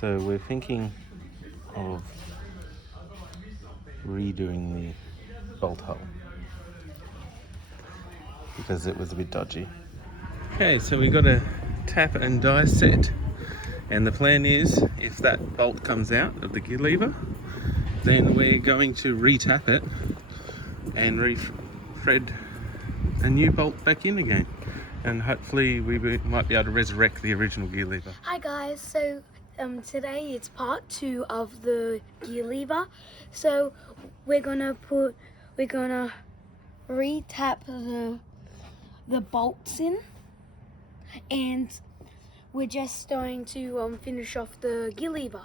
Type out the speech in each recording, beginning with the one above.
So we're thinking of redoing the bolt hole because it was a bit dodgy. Okay, so we got a tap and die set, and the plan is if that bolt comes out of the gear lever, then we're going to re-tap it and thread a new bolt back in again, and hopefully we might be able to resurrect the original gear lever. Hi guys, so today it's part 2 of the gear lever. So we're gonna re-tap the bolts in, and we're just going to finish off the gear lever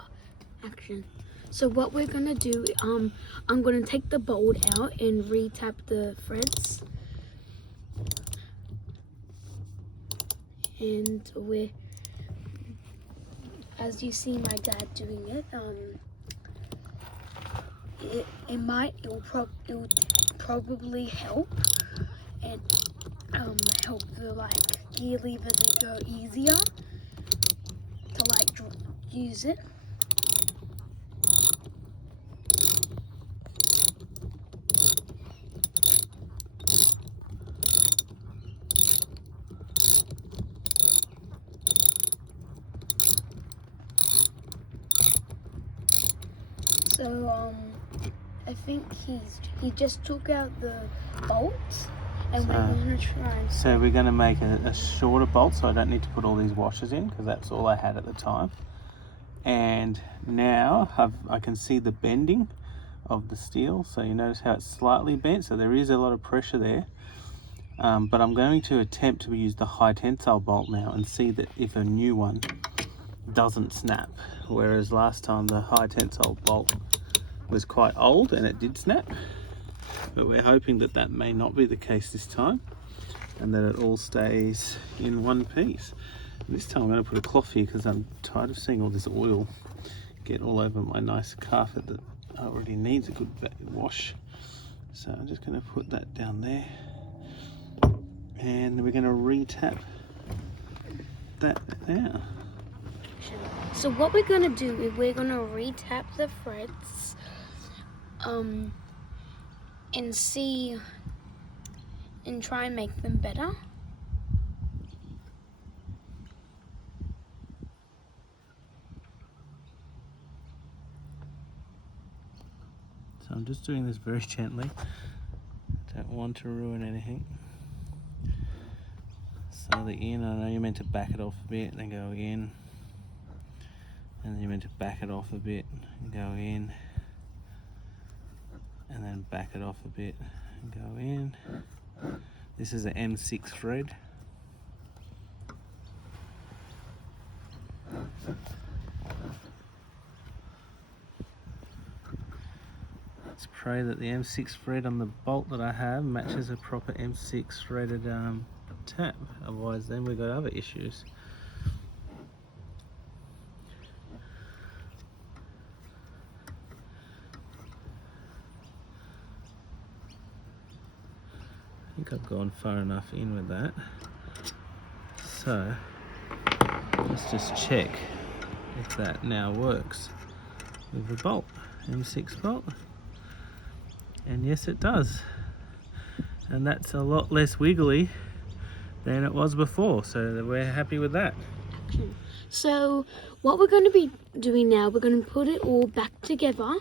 action. So what we're gonna do, I'm gonna take the bolt out and re-tap the threads, and as you see my dad doing it, it'll probably help and help the gear lever to go easier to use it. So I think he just took out the bolts, and we're going to try and... So we're going to make a shorter bolt, so I don't need to put all these washers in, because that's all I had at the time. And now I can see the bending of the steel, so you notice how it's slightly bent, so there is a lot of pressure there. But I'm going to attempt to use the high tensile bolt now and see that if a new one doesn't snap, whereas last time the high tensile bolt was quite old and it did snap. But we're hoping that that may not be the case this time, and that it all stays in one piece. This time I'm going to put a cloth here because I'm tired of seeing all this oil get all over my nice carpet that already needs a good wash. So I'm just going to put that down there, and we're going to re-tap that now. So what we're going to do is we're going to re-tap the threads and see and try and make them better. So I'm just doing this very gently. Don't want to ruin anything. So the in, I know you're meant to back it off a bit and then go in. And then you're meant to back it off a bit and go in. And then back it off a bit and go in. This is an M6 thread. Let's pray that the M6 thread on the bolt that I have matches a proper M6 threaded tap. Otherwise then we've got other issues. I think I've gone far enough in with that. So let's just check if that now works with the bolt, M6 bolt. And yes, it does. And that's a lot less wiggly than it was before, so we're happy with that. So what we're going to be doing now, we're going to put it all back together,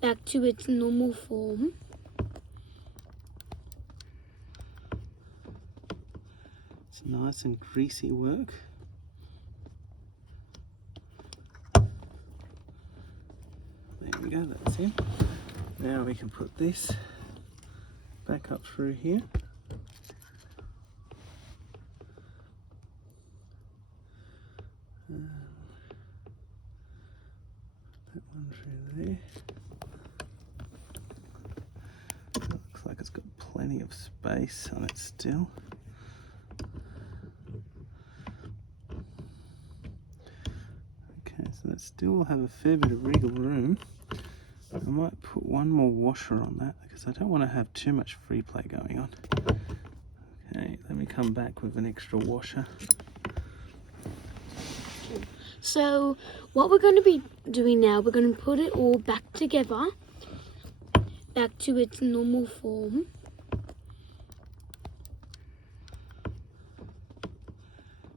back to its normal form. It's nice and greasy work. There we go, that's it. Now we can put this back up through here. That one through there. That looks like it's got plenty of space on it still. Okay, so that still will have a fair bit of wriggle room. I might put one more washer on that because I don't want to have too much free play going on. Okay, let me come back with an extra washer. So what we're going to be doing now, we're going to put it all back together, back to its normal form.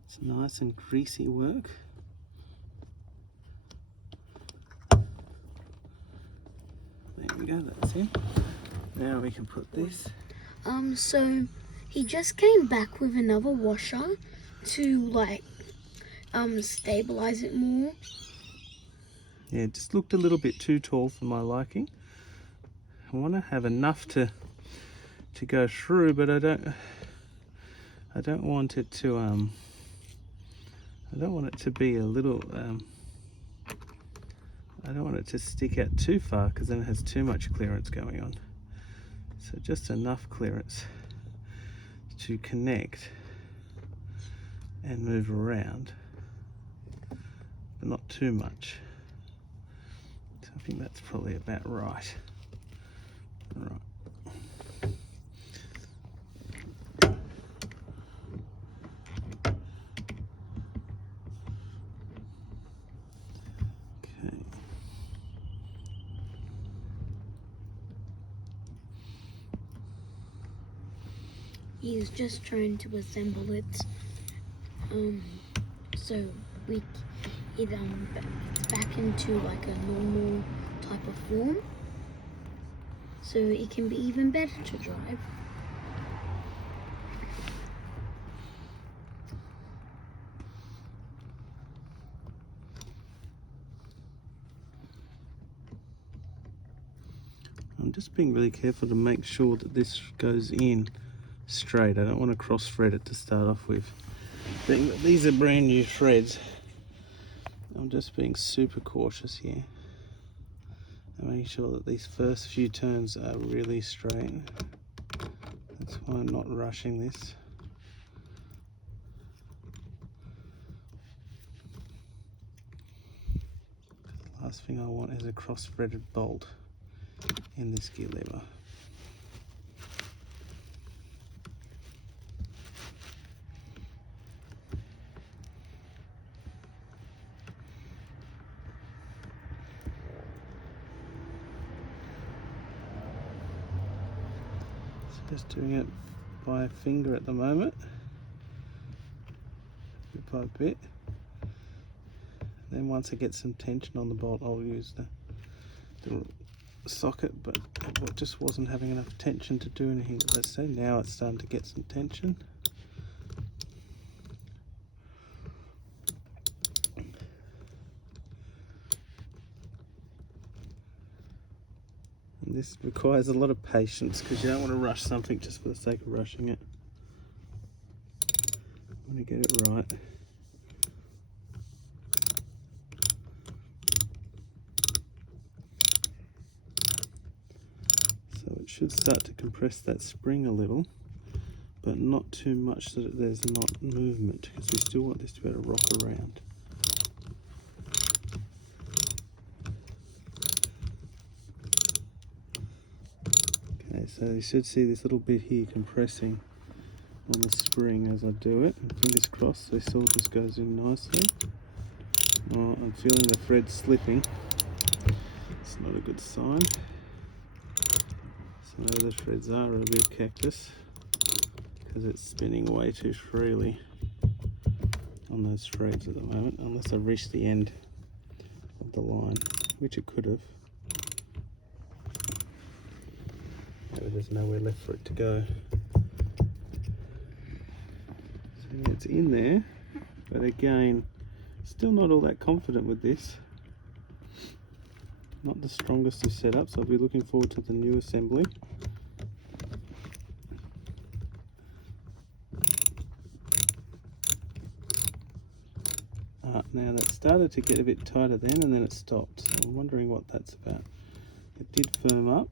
It's nice and greasy work. There we go, that's it. Now we can put this. So he just came back with another washer to like stabilize it more. Yeah, it just looked a little bit too tall for my liking. I want to have enough to go through, but I don't want it to I don't want it to be a little I don't want it to stick out too far, because then it has too much clearance going on. So just enough clearance to connect and move around, but not too much. So I think that's probably about right. Right. Okay. He's just trying to assemble it. So it's back into like a normal type of form, so it can be even better to drive. I'm just being really careful to make sure that this goes in straight. I don't want to cross thread it to start off with. Being that these are brand new threads, I'm just being super cautious here and making sure that these first few turns are really straight. That's why I'm not rushing this. The last thing I want is a cross-threaded bolt in this gear lever. Just doing it by finger at the moment, bit by bit. Then once I get some tension on the bolt, I'll use the socket, but it just wasn't having enough tension to do anything. Let's say now it's starting to get some tension. And this requires a lot of patience, because you don't want to rush something just for the sake of rushing it. You want to get it right. So it should start to compress that spring a little, but not too much so that there's not movement, because we still want this to be able to rock around. Okay, so you should see this little bit here compressing on the spring as I do it. And fingers crossed this all just goes in nicely. Oh, I'm feeling the thread slipping. It's not a good sign. So maybe the threads are a bit cactus, because it's spinning way too freely on those threads at the moment, unless I reach the end of the line, which it could have. Maybe there's nowhere left for it to go. So yeah, it's in there, but again, still not all that confident with this. Not the strongest of setups. I'll be looking forward to the new assembly. Now that started to get a bit tighter then, and then it stopped. So I'm wondering what that's about. It did firm up,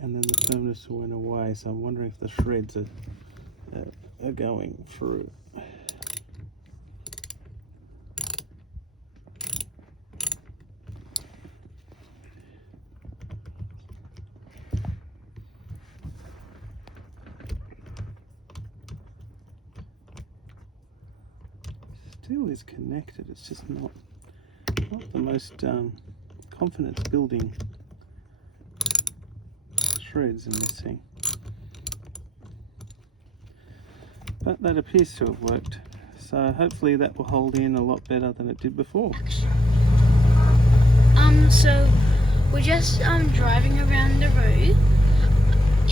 and then the firmness went away. So I'm wondering if the threads are going through. Still wheel is connected. It's just not the most confidence building threads in this thing. But that appears to have worked. So hopefully that will hold in a lot better than it did before. So we're just driving around the road,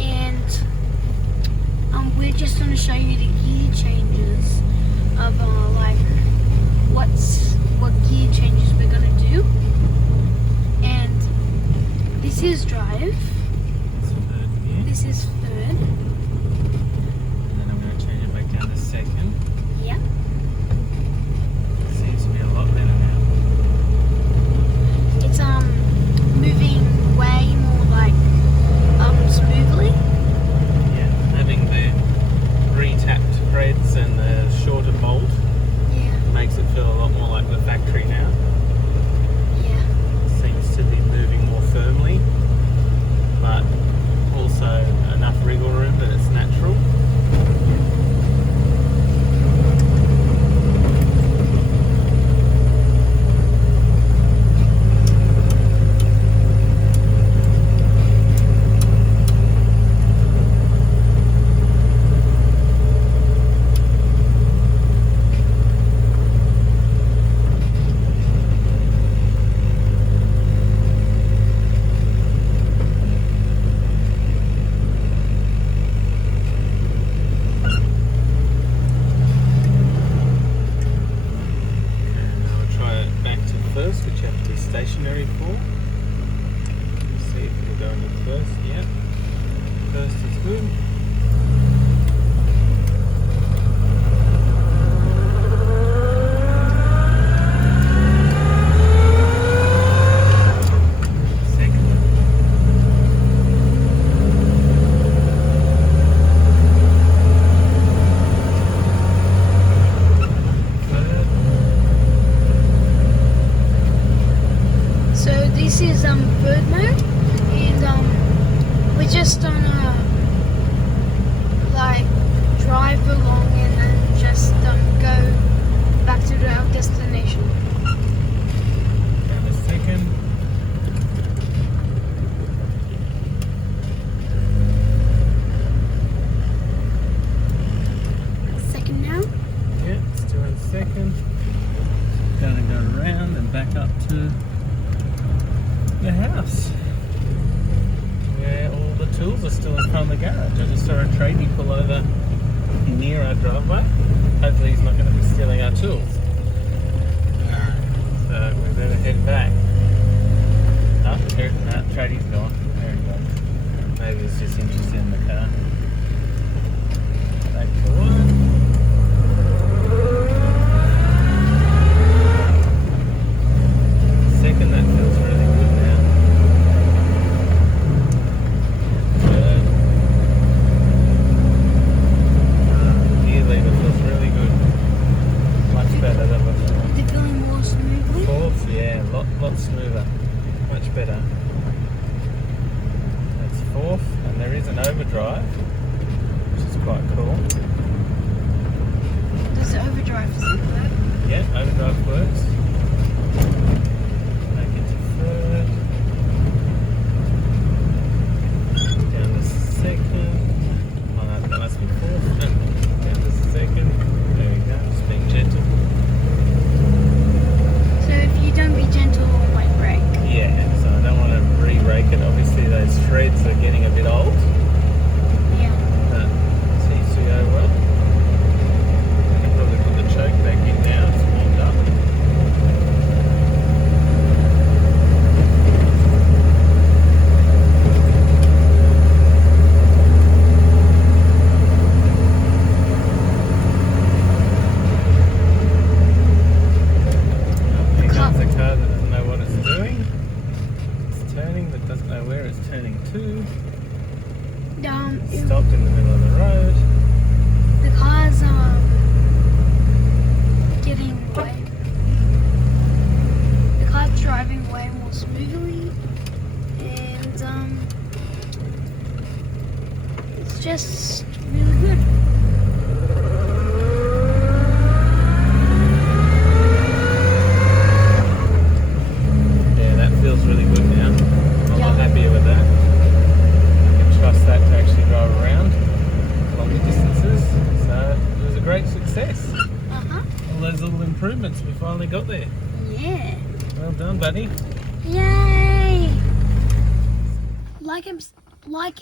and we're just going to show you the gear changes of like what gear changes we're going to do. And this is drive. This is third. And then I'm going to change it back down to second. Yeah. Seems to be a lot better now. It's moving way more like smoothly. Yeah, having the retapped threads and the shorter bolt makes it feel a lot more like the factory now. Yeah. Seems to be moving more firmly, but also enough wriggle room that it's natural. Which you have to be stationary for. See if it'll go into first. Yeah, first is good. Second. So this is bird mode, and we're just gonna like drive along and then just go back to our destination. And a second. Second now. Yeah, it's doing second. Gonna go around and back up to the house where all the tools are still in front of the garage. I just saw a tradie pull over near our driveway. Hopefully he's not going to be stealing our tools. So we better head back. Oh, here, no, tradie's gone. There he goes. Maybe he's just interested in the car. Back to one. Second, that feels really good now. Third. Gear lever feels really good. Much better than before. They're feeling more smoothly. Fourth, yeah, lot smoother. Much better. That's fourth, and there is an overdrive, which is quite cool. Does the overdrive still work? Yeah, overdrive works. Make it to third. Down to second. Oh no, that must be fourth. Down to second. There we go, just being gentle. So if you don't be gentle, it might break. Yeah, so I don't want to re-rake it. Obviously those threads are getting a bit old. Yeah. But it seems to go well. I can probably put the choke back in now. It's warmed up. Here comes the car that doesn't know what it's doing. It's turning but doesn't know where it's turning to. Stopped in the middle of the road. The car's getting way. The car's driving way more smoothly, and it's just really good. those little improvements. We finally got there. Yeah. Well done, buddy. Yay! Like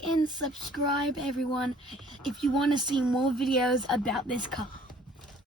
and subscribe, everyone, if you want to see more videos about this car.